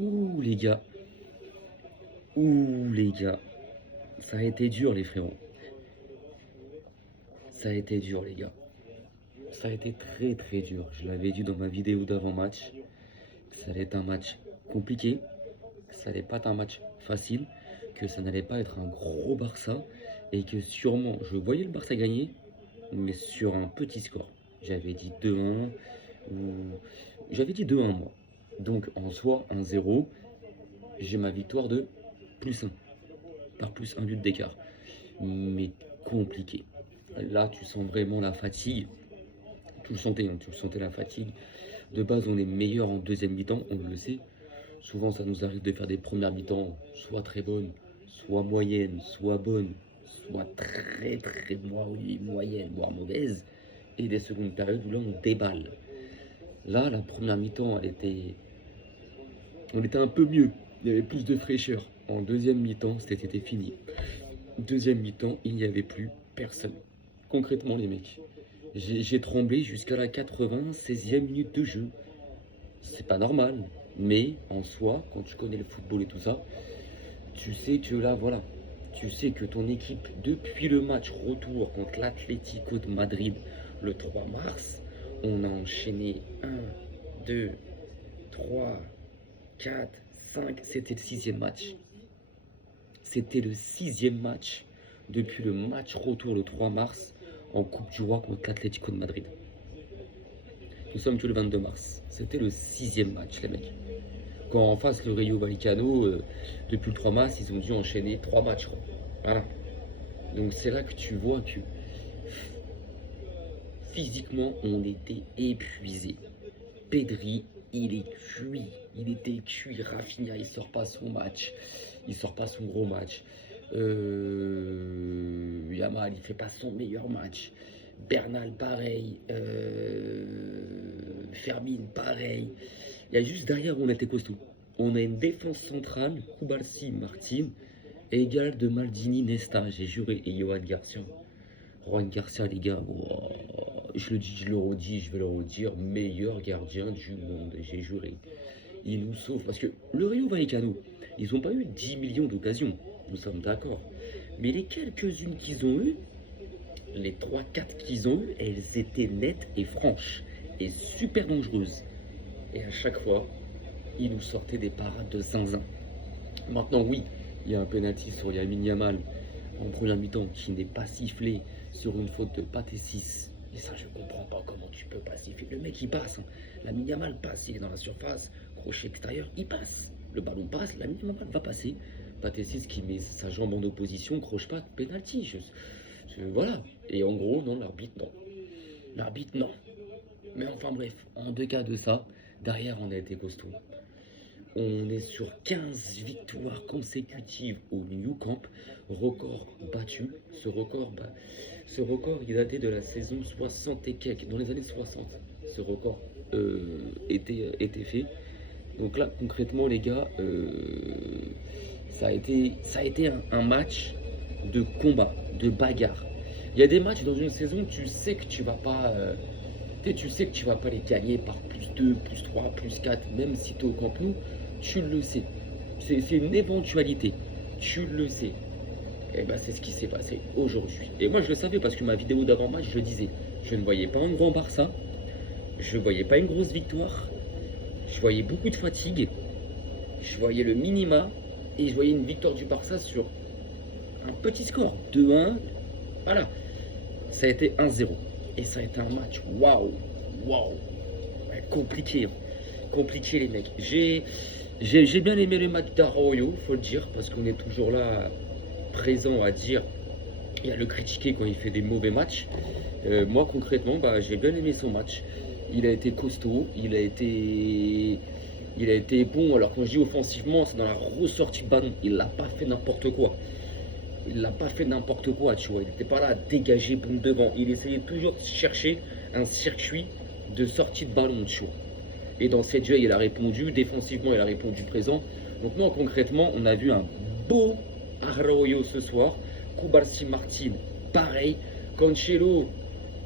Ouh les gars, ouh les gars, ça a été dur les frérots. Ça a été dur les gars. Ça a été très très dur. Je l'avais dit dans ma vidéo d'avant-match. Ça allait être un match compliqué. Ça allait pas être un match facile. Que ça n'allait pas être un gros Barça. Et que sûrement, je voyais le Barça gagner. Mais sur un petit score. J'avais dit 2-1. Ou... J'avais dit 2-1 moi. Donc en soi, 1-0. J'ai ma victoire de +1. Par +1 but d'écart. Mais compliqué. Là, tu sens vraiment la fatigue. Tu le sentais, hein, tu le sentais la fatigue. De base, on est meilleur en deuxième mi-temps, on le sait. Souvent, ça nous arrive de faire des premières mi-temps soit très bonnes, soit moyennes, soit bonnes, soit très très moyennes, voire mauvaises. Et des secondes périodes où là, on déballe. Là, la première mi-temps, on était un peu mieux. Il y avait plus de fraîcheur. En deuxième mi-temps, c'était fini. Deuxième mi-temps, il n'y avait plus personne. Concrètement, les mecs, j'ai tremblé jusqu'à la 96e minute de jeu. C'est pas normal, mais en soi, quand tu connais le football et tout ça, tu sais que là, voilà, tu sais que ton équipe, depuis le match retour contre l'Atlético de Madrid le 3 mars, on a enchaîné 1, 2, 3, 4, 5, c'était le sixième match. C'était le sixième match depuis le match retour le 3 mars en Coupe du Roi contre l'Atlético de Madrid. Nous sommes que le 22 mars. C'était le sixième match, les mecs. Quand en face, le Rayo Vallecano, depuis le 3 mars, ils ont dû enchaîner 3 matchs. Quoi. Voilà. Donc c'est là que tu vois que physiquement, on était épuisé. Pedri, il est cuit. Il était cuit. Rafinha, il sort pas son match. Il sort pas son gros match. Yamal, il fait pas son meilleur match. Bernal, pareil. Fermin, pareil. Il y a juste derrière où on était costaud. On a une défense centrale, Koubalsi, Martin, égale de Maldini, Nesta, j'ai juré, et Johan Garcia. Juan Garcia, les gars, wow, je le dis, je le redis, je vais le redire, meilleur gardien du monde, j'ai juré. Il nous sauve, parce que le Rayo Vallecano, ils n'ont pas eu 10 millions d'occasions, nous sommes d'accord. Mais les quelques-unes qu'ils ont eues, les 3-4 qu'ils ont eues, elles étaient nettes et franches, et super dangereuses. Et à chaque fois, ils nous sortaient des parades de zinzin. Maintenant, oui, il y a un penalty sur Lamine Yamal en première mi-temps qui n'est pas sifflé sur une faute de Pathé 6. Et ça, je comprends pas comment tu peux pas siffler. Le mec, il passe. Hein. Lamine Yamal passe, il est dans la surface, crochet extérieur, il passe. Le ballon passe, Lamine Yamal va passer. Pathé 6 qui met sa jambe en opposition, croche pas, penalty. Voilà. Et en gros, non, l'arbitre, non. L'arbitre, non. Mais enfin bref, en deux cas de ça, derrière, on a été costaud. On est sur 15 victoires consécutives au New Camp, record battu. Ce record, il datait de la saison 60 et quelques, dans les années 60. Ce record était fait. Donc là, concrètement, les gars, ça a été un match de combat, de bagarre. Il y a des matchs dans une saison, tu sais que tu vas pas, tu sais que tu vas pas les gagner par +2, +3, +4, même si tu es au Camp Nou, tu le sais. C'est une éventualité. Tu le sais. Et ben c'est ce qui s'est passé aujourd'hui. Et moi je le savais parce que ma vidéo d'avant-match, je disais, je ne voyais pas un grand Barça, je ne voyais pas une grosse victoire, je voyais beaucoup de fatigue, je voyais le minima et je voyais une victoire du Barça sur un petit score, 2-1. Voilà. Ça a été 1-0. Et ça a été un match, waouh, waouh, ouais, compliqué, hein. Compliqué les mecs. J'ai bien aimé le match d'Arroyo, faut le dire, parce qu'on est toujours là, présent à dire et à le critiquer quand il fait des mauvais matchs. Moi concrètement, bah, j'ai bien aimé son match. Il a été costaud, il a été bon. Alors quand je dis offensivement, c'est dans la ressortie de ballon. Il l'a pas fait n'importe quoi. Il l'a pas fait n'importe quoi, tu vois. Il n'était pas là à dégager boum devant. Il essayait toujours de chercher un circuit de sortie de ballon, tu vois. Et dans cette jeu, il a répondu. Défensivement, il a répondu présent. Donc non, concrètement, on a vu un beau Arroyo ce soir. Koubalsi Martin, pareil. Cancelo,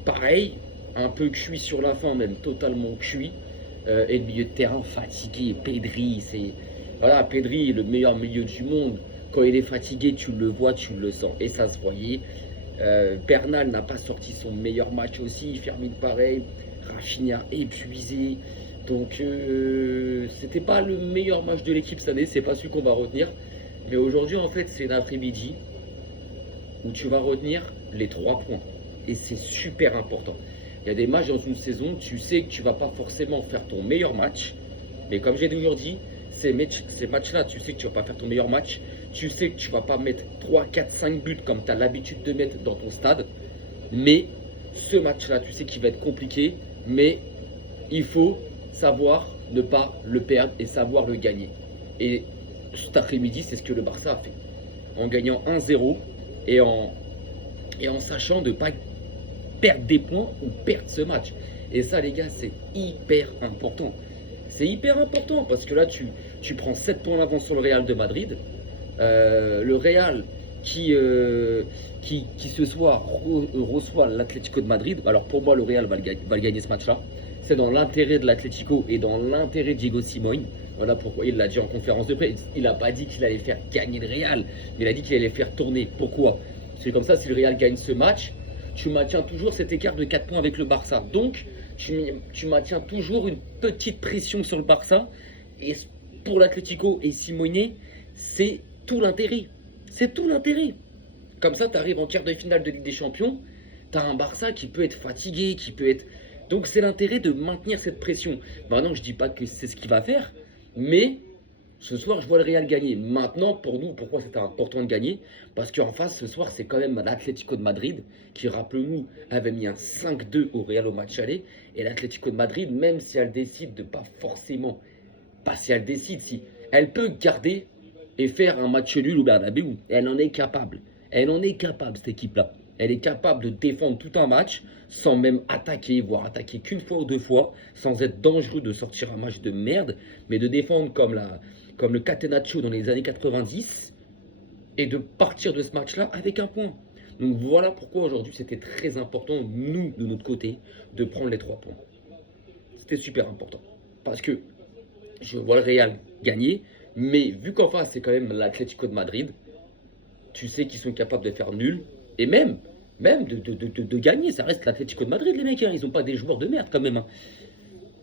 pareil. Un peu cuit sur la fin, même totalement cuit. Et le milieu de terrain fatigué. Pedri, Voilà, Pedri est le meilleur milieu du monde. Quand il est fatigué, tu le vois, tu le sens. Et ça se voyait. Bernal n'a pas sorti son meilleur match aussi. Fermine pareil. Rafinha épuisé. Donc, c'était pas le meilleur match de l'équipe cette année. C'est pas celui qu'on va retenir. Mais aujourd'hui, en fait, c'est l'après-midi où tu vas retenir les 3 points. Et c'est super important. Il y a des matchs dans une saison, tu sais que tu vas pas forcément faire ton meilleur match. Mais comme j'ai toujours dit, ces matchs-là, tu sais que tu vas pas faire ton meilleur match. Tu sais que tu vas pas mettre 3, 4, 5 buts comme tu as l'habitude de mettre dans ton stade. Mais ce match-là, tu sais qu'il va être compliqué. Mais il faut savoir ne pas le perdre et savoir le gagner. Et cet après-midi, c'est ce que le Barça a fait. En gagnant 1-0 et en sachant de ne pas perdre des points ou perdre ce match. Et ça, les gars, c'est hyper important. C'est hyper important parce que là, tu prends 7 points d'avance sur le Real de Madrid. Le Real qui ce soir reçoit l'Atlético de Madrid. Alors pour moi, le Real va le gagner ce match-là. C'est dans l'intérêt de l'Atlético et dans l'intérêt de Diego Simeone. Voilà pourquoi il l'a dit en conférence de presse. Il n'a pas dit qu'il allait faire gagner le Real, mais il a dit qu'il allait faire tourner. Pourquoi? C'est comme ça, si le Real gagne ce match, tu maintiens toujours cet écart de 4 points avec le Barça. Donc, tu maintiens toujours une petite pression sur le Barça. Et pour l'Atlético et Simeone, c'est tout l'intérêt. C'est tout l'intérêt. Comme ça, tu arrives en quart de finale de Ligue des Champions, tu as un Barça qui peut être fatigué, qui peut être... Donc c'est l'intérêt de maintenir cette pression. Maintenant, je dis pas que c'est ce qu'il va faire, mais ce soir, je vois le Real gagner. Maintenant, pour nous, pourquoi c'était important de gagner? Parce qu'en face, ce soir, c'est quand même l'Atlético de Madrid, qui, rappelez-nous, avait mis un 5-2 au Real au match aller. Et l'Atlético de Madrid, même si elle décide de pas forcément... Pas si elle décide, si elle peut garder et faire un match nul au Bernabéu. Elle en est capable. Elle en est capable, cette équipe-là. Elle est capable de défendre tout un match sans même attaquer, voire attaquer qu'une fois ou deux fois, sans être dangereux de sortir un match de merde, mais de défendre comme le Catenaccio dans les années 90 et de partir de ce match-là avec un point. Donc voilà pourquoi aujourd'hui c'était très important, nous, de notre côté, de prendre les 3 points. C'était super important. Parce que je vois le Real gagner, mais vu qu'en face c'est quand même l'Atlético de Madrid, tu sais qu'ils sont capables de faire nul, et même de gagner. Ça reste l'Atlético de Madrid, les mecs, hein. Ils n'ont pas des joueurs de merde quand même. Hein.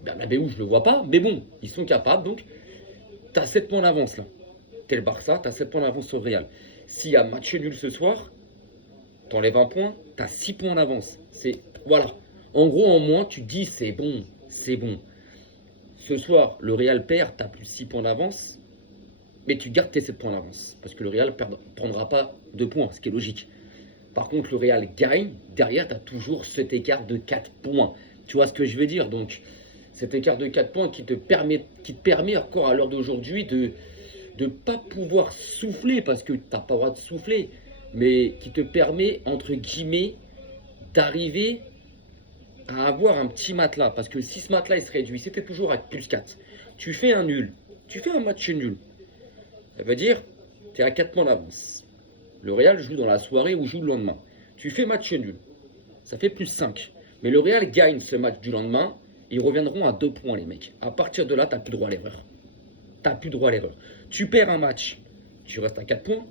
Bernabéu, je le vois pas, mais bon, ils sont capables, donc tu as 7 points d'avance là. T'es le Barça, tu as 7 points d'avance sur le Real. S'il y a match nul ce soir, t'enlèves un point, tu as 6 points d'avance. C'est, voilà. En gros, en moins, tu te dis, c'est bon, c'est bon. Ce soir, le Real perd, tu as plus 6 points d'avance, mais tu gardes tes 7 points d'avance. Parce que le Real ne prendra pas 2 points, ce qui est logique. Par contre, le Real gagne, derrière, tu as toujours cet écart de 4 points. Tu vois ce que je veux dire? Donc, cet écart de 4 points qui te permet encore à l'heure d'aujourd'hui de ne pas pouvoir souffler, parce que tu n'as pas le droit de souffler, mais qui te permet, entre guillemets, d'arriver à avoir un petit matelas. Parce que si ce matelas il se réduit, c'était toujours à plus 4. Tu fais un nul, tu fais un match nul. Ça veut dire, tu es à 4 points d'avance. Le Real joue dans la soirée ou joue le lendemain. Tu fais match nul. Ça fait plus 5. Mais le Real gagne ce match du lendemain. Ils reviendront à 2 points, les mecs. À partir de là, tu n'as plus droit à l'erreur. Tu n'as plus droit à l'erreur. Tu perds un match. Tu restes à 4 points.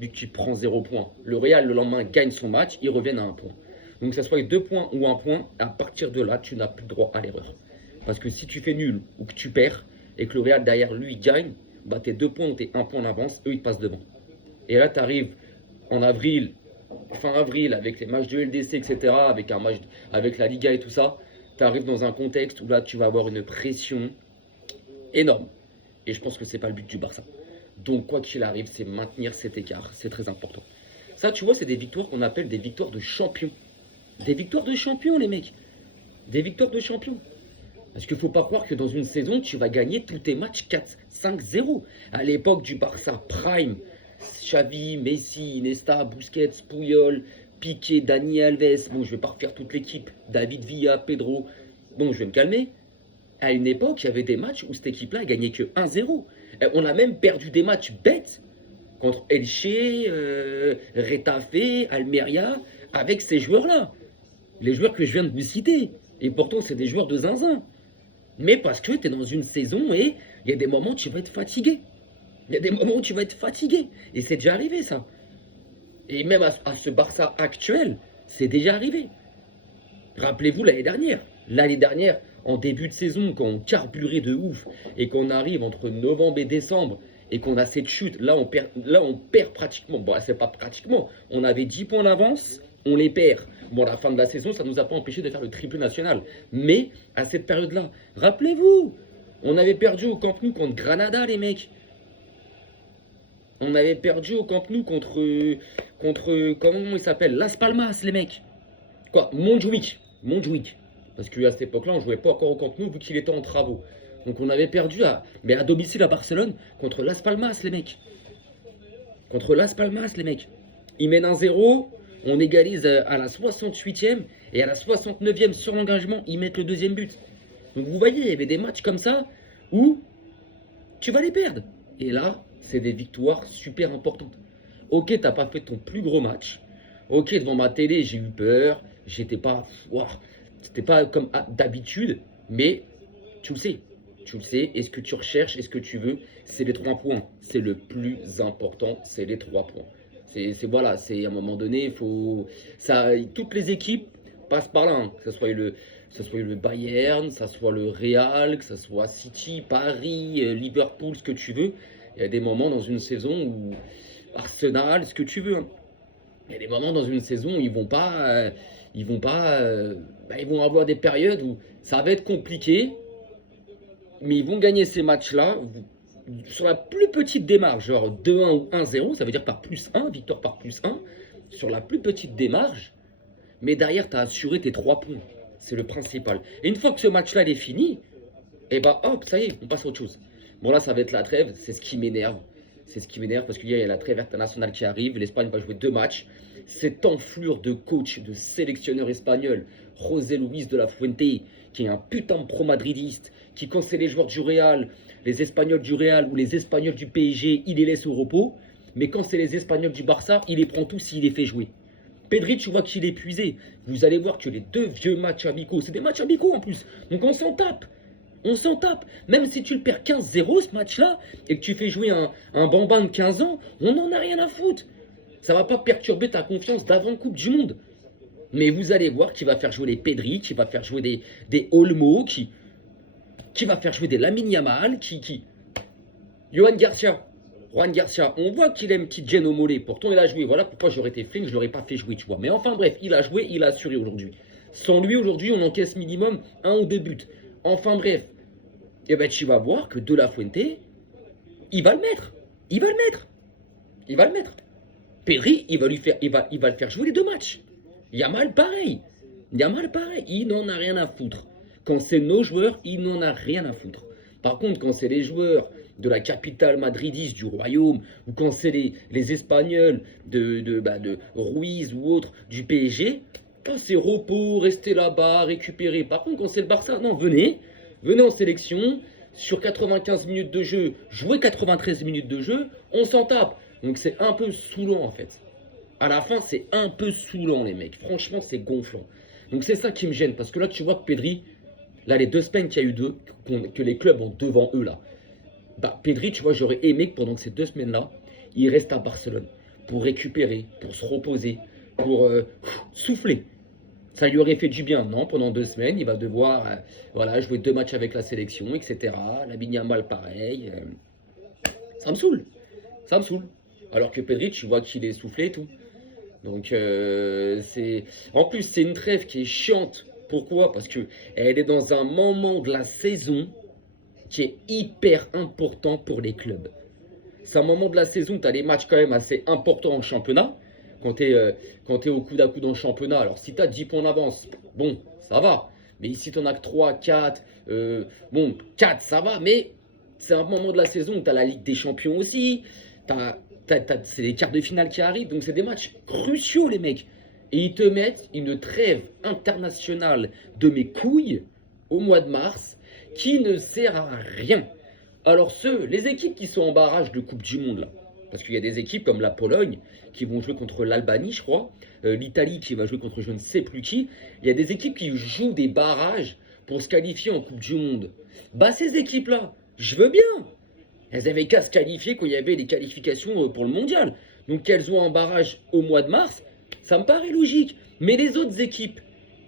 Vu que tu prends 0 points. Le Real, le lendemain, gagne son match. Ils reviennent à 1 point. Donc, que ça soit 2 points ou 1 point, à partir de là, tu n'as plus droit à l'erreur. Parce que si tu fais nul ou que tu perds et que le Real derrière lui gagne, bah, tes 2 points ou tes 1 point d'avance, eux, ils te passent devant. Et là, tu arrives en avril, fin avril, avec les matchs de LDC, etc., avec un match avec la Liga et tout ça, tu arrives dans un contexte où là, tu vas avoir une pression énorme. Et je pense que c'est pas le but du Barça. Donc, quoi qu'il arrive, c'est maintenir cet écart. C'est très important. Ça, tu vois, c'est des victoires qu'on appelle des victoires de champions. Des victoires de champions, les mecs. Des victoires de champions. Parce qu'il ne faut pas croire que dans une saison, tu vas gagner tous tes matchs 4, 5, 0. À l'époque du Barça Prime, Xavi, Messi, Iniesta, Busquets, Puyol, Piqué, Dani Alves. Bon, je ne vais pas refaire toute l'équipe. David Villa, Pedro. Bon, je vais me calmer. À une époque, il y avait des matchs où cette équipe-là gagnait que 1-0. On a même perdu des matchs bêtes contre Elche, Retafe, Almeria, avec ces joueurs-là. Les joueurs que je viens de vous citer. Et pourtant, c'est des joueurs de zinzin. Mais parce que tu es dans une saison et il y a des moments où tu vas être fatigué. Il y a des moments où tu vas être fatigué. Et c'est déjà arrivé, ça. Et même à ce Barça actuel, c'est déjà arrivé. Rappelez-vous l'année dernière. L'année dernière, en début de saison, quand on carburait de ouf et qu'on arrive entre novembre et décembre et qu'on a cette chute, là on perd pratiquement. Bon, c'est pas pratiquement. On avait 10 points d'avance, on les perd. Bon, à la fin de la saison, ça ne nous a pas empêché de faire le triplé national. Mais à cette période-là, rappelez-vous, on avait perdu au Camp Nou contre Granada, les mecs. On avait perdu au Camp Nou contre comment il s'appelle? Las Palmas, les mecs. Quoi? Montjuic. Parce qu'à cette époque-là, on jouait pas encore au Camp Nou vu qu'il était en travaux. Donc on avait perdu mais à domicile à Barcelone contre Las Palmas, les mecs. Contre Las Palmas, les mecs. Ils mènent 1-0, on égalise à la 68e et à la 69e sur l'engagement, ils mettent le deuxième but. Donc vous voyez, il y avait des matchs comme ça où tu vas les perdre. Et là, c'est des victoires super importantes. Ok, t'as pas fait ton plus gros match. Ok, devant ma télé, j'ai eu peur. J'étais pas. Ouah, c'était pas comme d'habitude. Mais tu le sais. Tu le sais. Et ce que tu recherches et ce que tu veux, c'est les 3 points. C'est le plus important. C'est les 3 points. Voilà. C'est à un moment donné, il faut. Ça, toutes les équipes passent par là. Hein. Que ce soit le Bayern, que ce soit le Real, que ce soit City, Paris, Liverpool, ce que tu veux. Il y a des moments dans une saison où Arsenal, ce que tu veux. Hein. Il y a des moments dans une saison où ils vont avoir des périodes où ça va être compliqué, mais ils vont gagner ces matchs-là sur la plus petite démarche, genre 2-1 ou 1-0, ça veut dire par plus 1, victoire par plus 1, sur la plus petite démarche, mais derrière, tu as assuré tes 3 points. C'est le principal. Et une fois que ce match-là est fini, et bah hop, ça y est, on passe à autre chose. Bon là, ça va être la trêve, c'est ce qui m'énerve. C'est ce qui m'énerve parce qu'il y a la trêve internationale qui arrive. L'Espagne va jouer 2 matchs. Cette enflure de coach, de sélectionneur espagnol, José Luis de la Fuente, qui est un putain de pro-madridiste, qui quand c'est les joueurs du Real, les Espagnols du Real ou les Espagnols du PSG, il les laisse au repos. Mais quand c'est les Espagnols du Barça, il les prend tous s'il les fait jouer. Pedri, tu vois qu'il est épuisé. Vous allez voir que les 2 vieux matchs amicaux, c'est des matchs amicaux en plus. Donc on s'en tape. On s'en tape. Même si tu le perds 15-0 ce match-là et que tu fais jouer un bambin de 15 ans, on n'en a rien à foutre. Ça va pas perturber ta confiance d'avant Coupe du Monde. Mais vous allez voir qu'il va faire jouer les Pedri, qu'il va faire jouer des Olmo, qui va faire jouer des Lamine Yamal, Johan Garcia. Juan Garcia, on voit qu'il a une petite gêne au mollet. Pourtant, il a joué. Voilà pourquoi j'aurais été flingue, je ne l'aurais pas fait jouer, tu vois. Mais enfin, bref, il a joué, il a assuré aujourd'hui. Sans lui, aujourd'hui, on encaisse minimum 1 ou 2 buts. Enfin, bref. Et ben, tu vas voir que De La Fuente, il va le mettre. Il va le mettre. Il va le mettre. Pedri, il va le faire jouer les 2 matchs. Yamal, pareil. Yamal, pareil. Il n'en a rien à foutre. Quand c'est nos joueurs, il n'en a rien à foutre. Par contre, quand c'est les joueurs de la capitale madridiste du royaume, ou quand c'est les Espagnols de Ruiz ou autres du PSG, c'est repos, restez là-bas, récupérer. Par contre, quand c'est le Barça, non, venez en sélection, sur 95 minutes de jeu, jouez 93 minutes de jeu, on s'en tape. Donc c'est un peu saoulant en fait. À la fin, c'est un peu saoulant les mecs. Franchement, c'est gonflant. Donc c'est ça qui me gêne, parce que là, tu vois que Pedri, là, les 2 semaines qu'il y a eu que les clubs ont devant eux là, bah, Pedri, tu vois, j'aurais aimé que pendant ces 2 semaines-là, il reste à Barcelone pour récupérer, pour se reposer, pour souffler. Ça lui aurait fait du bien, non? Pendant 2 semaines, il va devoir voilà, jouer 2 matchs avec la sélection, etc. Lamine Yamal, pareil. Ça me saoule. Ça me saoule. Alors que Pedri, tu vois qu'il est soufflé et tout. Donc, en plus, c'est une trêve qui est chiante. Pourquoi? Parce qu'elle est dans un moment de la saison qui est hyper important pour les clubs. C'est un moment de la saison où tu as des matchs quand même assez importants en championnat. Quand tu es au coude à coude en championnat, alors si tu as 10 points d'avance, bon, ça va. Mais ici, tu en as que 3, 4. Bon, 4, ça va. Mais c'est un moment de la saison où tu as la Ligue des Champions aussi. C'est les quarts de finale qui arrivent. Donc, c'est des matchs cruciaux, les mecs. Et ils te mettent une trêve internationale de mes couilles au mois de mars qui ne sert à rien. Alors les équipes qui sont en barrage de Coupe du Monde, là, parce qu'il y a des équipes comme la Pologne qui vont jouer contre l'Albanie, je crois, l'Italie qui va jouer contre je ne sais plus qui, il y a des équipes qui jouent des barrages pour se qualifier en Coupe du Monde. Bah ces équipes-là, je veux bien. Elles avaient qu'à se qualifier quand il y avait les qualifications pour le mondial. Donc qu'elles ont un barrage au mois de mars, ça me paraît logique. Mais les autres équipes,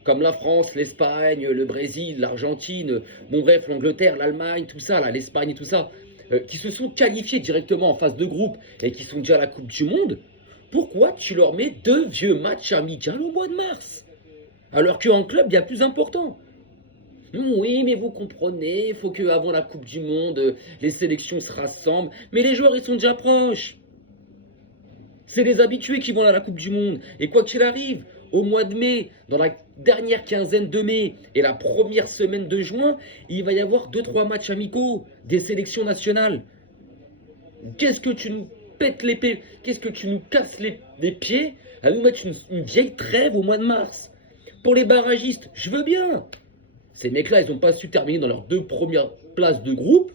comme la France, l'Espagne, le Brésil, l'Argentine, bon bref, l'Angleterre, l'Allemagne, tout ça, là, l'Espagne et tout ça, qui se sont qualifiés directement en phase de groupe et qui sont déjà à la Coupe du Monde, pourquoi tu leur mets 2 vieux matchs amicaux au mois de mars? Alors qu'en club, il y a plus important. Oui, mais vous comprenez, il faut qu'avant la Coupe du Monde, les sélections se rassemblent. Mais les joueurs, ils sont déjà proches. C'est les habitués qui vont à la Coupe du Monde. Et quoi qu'il arrive, au mois de mai, dans la dernière quinzaine de mai et la première semaine de juin, il va y avoir 2-3 matchs amicaux des sélections nationales. Qu'est-ce que tu nous pètes les pieds? Qu'est-ce que tu nous casses les pieds à nous mettre une vieille trêve au mois de mars? Pour les barragistes, je veux bien. Ces mecs-là, ils n'ont pas su terminer dans leurs 2 premières places de groupe.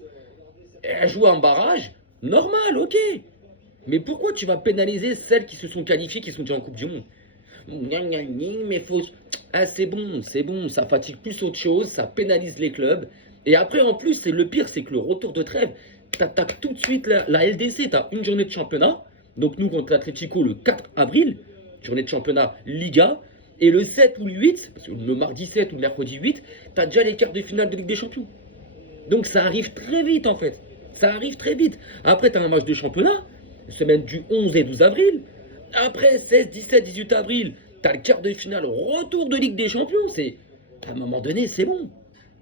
Et à jouer en barrage, normal, ok. Mais pourquoi tu vas pénaliser celles qui se sont qualifiées, qui sont déjà en Coupe du Monde? Mais faut... Ah, c'est bon, ça fatigue plus autre chose, ça pénalise les clubs. Et après, en plus, c'est le pire, c'est que le retour de trêve, t'attaques tout de suite la LDC, t'as une journée de championnat. Donc nous, contre l'Atlético, le 4 avril, journée de championnat Liga. Et le 7 ou le 8, parce que le mardi 7 ou le mercredi 8, t'as déjà les quarts de finale de Ligue des Champions. Donc ça arrive très vite en fait. Ça arrive très vite. Après, t'as un match de championnat, semaine du 11 et 12 avril. Après, 16, 17, 18 avril, t'as le quart de finale, retour de Ligue des Champions. C'est, à un moment donné, c'est bon.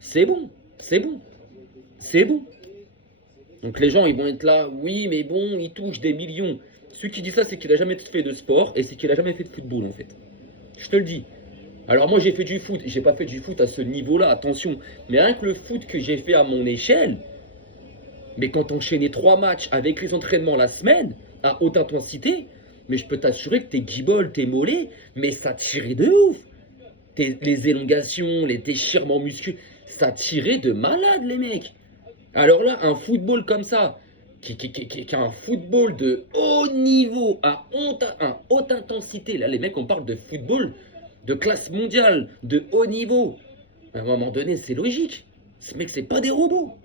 C'est bon. C'est bon. C'est bon. Donc les gens, ils vont être là, oui, mais bon, il touche des millions. Celui qui dit ça, c'est qu'il a jamais fait de sport et c'est qu'il a jamais fait de football en fait. Je te le dis. Alors moi j'ai fait du foot, j'ai pas fait du foot à ce niveau-là, attention. Mais rien que le foot que j'ai fait à mon échelle, mais quand t'enchaînais 3 matchs avec les entraînements la semaine, à haute intensité, mais je peux t'assurer que tes guibolles, tes mollets, mais ça tirait de ouf. Les élongations, les déchirements musculaires, ça tirait de malade les mecs. Alors là, un football comme ça, qui a un football de haut niveau, à haute intensité. Là, les mecs, on parle de football de classe mondiale, de haut niveau. À un moment donné, c'est logique. Ces mecs, c'est pas des robots.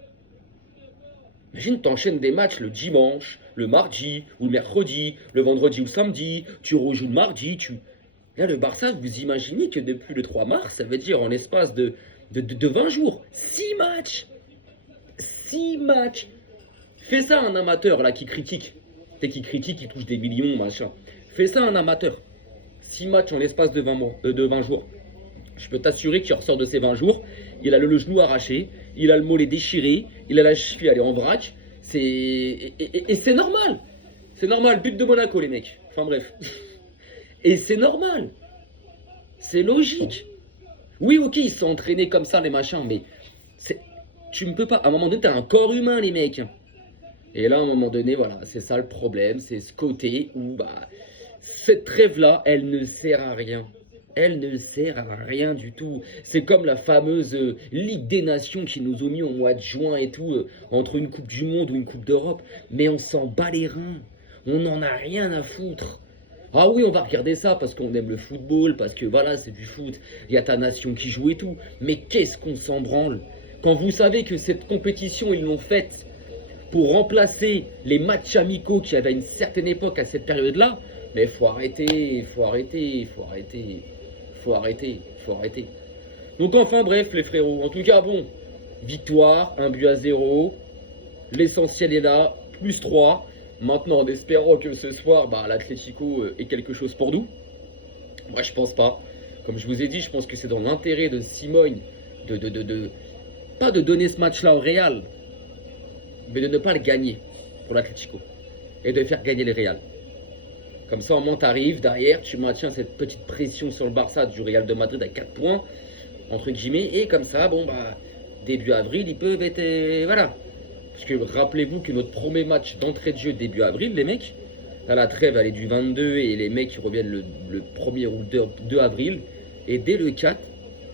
Imagine, t'enchaînes des matchs le dimanche, le mardi, ou le mercredi, le vendredi ou le samedi, tu rejoues le mardi, Là, le Barça, vous imaginez que depuis le 3 mars, ça veut dire en l'espace de 20 jours, 6 matchs. 6 matchs. Fais ça à un amateur là qui critique. Qui critique, qui touche des millions, machin. Fais ça à un amateur. 6 matchs en l'espace de 20 jours. Je peux t'assurer qu'il ressort de ces 20 jours. Il a le genou arraché, il a le mollet déchiré, il a la cheville, elle est en vrac. Et c'est normal. C'est normal, but de Monaco les mecs. Enfin bref. Et c'est normal. C'est logique. Oui, ok, ils sont entraînés comme ça, les machins, mais tu ne peux pas. À un moment donné, t'as un corps humain, les mecs. Et là, à un moment donné, voilà, c'est ça le problème. C'est ce côté où, cette trêve-là, elle ne sert à rien. Elle ne sert à rien du tout. C'est comme la fameuse Ligue des Nations qui nous ont mis au mois de juin et tout, entre une Coupe du Monde ou une Coupe d'Europe. Mais on s'en bat les reins. On n'en a rien à foutre. Ah oui, on va regarder ça parce qu'on aime le football, parce que voilà, c'est du foot. Il y a ta nation qui joue et tout. Mais qu'est-ce qu'on s'en branle? Quand vous savez que cette compétition, ils l'ont faite pour remplacer les matchs amicaux qu'il y avait à une certaine époque à cette période-là, mais faut arrêter. Donc enfin bref les frérots, en tout cas bon, victoire, 1-0, l'essentiel est là, plus 3. Maintenant en espérant que ce soir, l'Atlético ait quelque chose pour nous. Moi je pense pas. Comme je vous ai dit, je pense que c'est dans l'intérêt de Simone pas de donner ce match-là au Real, mais de ne pas le gagner pour l'Atlético et de faire gagner le Real. Comme ça, au moins, tu arrives derrière, tu maintiens cette petite pression sur le Barça du Real de Madrid à 4 points, entre guillemets, et comme ça, début avril, ils peuvent être... voilà. Parce que rappelez-vous que notre premier match d'entrée de jeu début avril, les mecs, là, la trêve, elle est du 22 et les mecs, ils reviennent le 1er ou le 2 avril. Et dès le 4,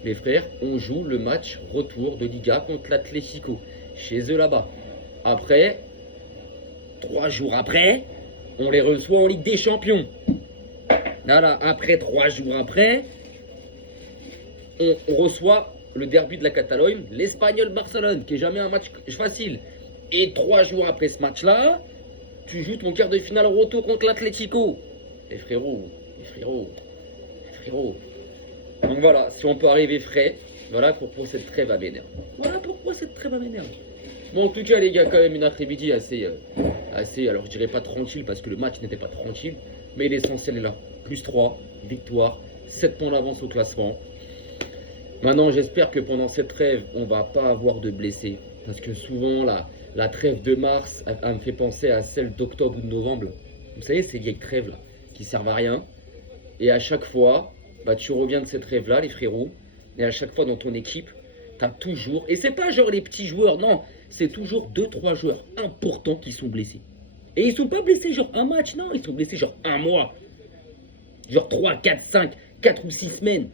les frères, on joue le match retour de Liga contre l'Atlético, chez eux là-bas. Après, 3 jours après, on les reçoit en Ligue des Champions. Là, après, 3 jours après, on reçoit le derby de la Catalogne, l'Espagnol Barcelone, qui est jamais un match facile. Et 3 jours après ce match-là, tu joues ton quart de finale retour contre l'Atlético. Et frérot, et frérot, et frérot. Donc voilà, si on peut arriver frais, voilà pourquoi cette trêve à m'énerve. Voilà pourquoi cette trêve à m'énerve. Bon, en tout cas, les gars, quand même une après-midi assez, alors je dirais pas tranquille parce que le match n'était pas tranquille, mais l'essentiel est là. Plus 3, victoire, 7 points d'avance au classement. Maintenant, j'espère que pendant cette trêve, on va pas avoir de blessés. Parce que souvent, la trêve de mars, elle me fait penser à celle d'octobre ou de novembre. Vous savez, ces vieilles trêves là, qui servent à rien. Et à chaque fois, bah, tu reviens de cette trêve-là, les frérots. Et à chaque fois dans ton équipe, t'as toujours. Et c'est pas genre les petits joueurs, non. C'est toujours 2-3 joueurs importants qui sont blessés. Et ils sont pas blessés genre un match, non. Ils sont blessés genre un mois. Genre 3, 4, 5, 4 ou 6 semaines.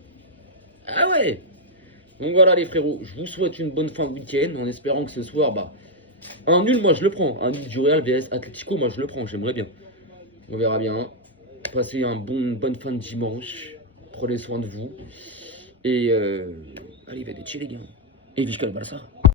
Ah ouais. Donc voilà les frérots, je vous souhaite une bonne fin de week-end en espérant que ce soir, bah, un nul, moi je le prends. Un nul du Real vs Atlético, moi je le prends, j'aimerais bien. On verra bien. Passez une bonne fin de dimanche. Prenez soin de vous. Et allez, vedete les gars. Et Vizca le Barça.